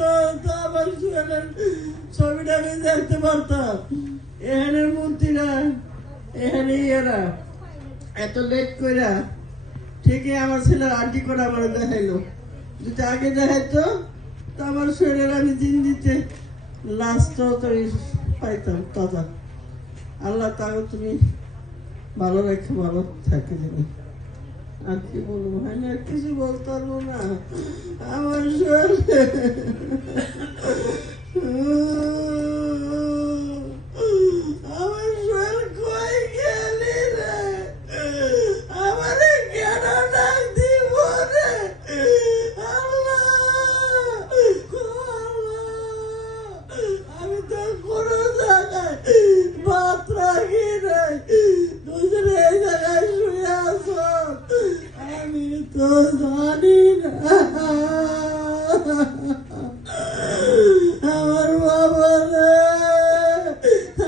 তো আমার শরীরের ছবিটা আমি দেখতে পারতাম। এখানের মন্ত্রীরা এখানে এরা এত লেট কইরা ঠিকই আমার ছেলের আন্টি করে আমার দেখাইলো। যদি আগে দেখাইতো তো আমার শরীরের আমি দিন দিতে লাস্টও তো পাইতাম তাজা। আল্লাহ তাকে তুমি ভালো রেখে ভালো থাকে জানি। আর কি বলবো, হয় না কিছু বলতে পারবো না আমার শরীর। আমার শরীর কই গেলি রে, আমারে কেন ডাক দিব রে আল্লাহ। আমি তো কোনো জায়গায় ভাত রাখি নাই, দুজনে এই জায়গায় শুয়ে আছো, আমি তো জানি না। আমার বাবা রে,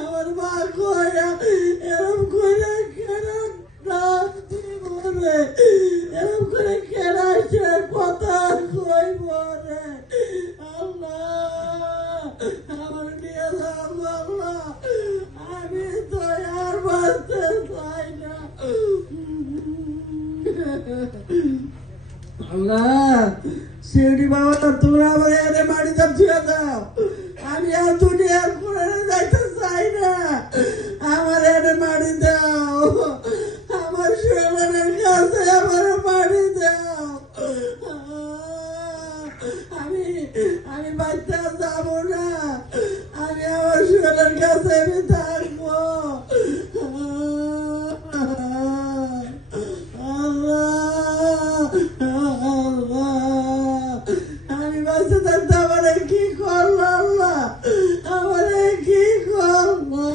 আমার মা কইরা এরম করে কেন ডাক দিব রে, এরম করে কেন সে কথা কইব রে আল্লাহ। আমার নিয়ে যাও আল্লাহ, আমি তো আর বাঁচতে চাই না আল্লাহ। শিউরি বাবা তোমরা আমার এনে মাটিতে ছুঁয়ে দাও, আমি আর দুনিয়ার করে যাইতে চাই না। আমার এনে মাটি দাও, আমার শরীরের কাছে আমার মাটি দাও। আমি আমি বাচ্চা যাবো না, আমি আমার শরীরের কাছে আমি থাকবো আল্লাহ। আমি বাচ্চা থাকতে আমারে কি করলো আল্লাহ, আমারে কি করলো।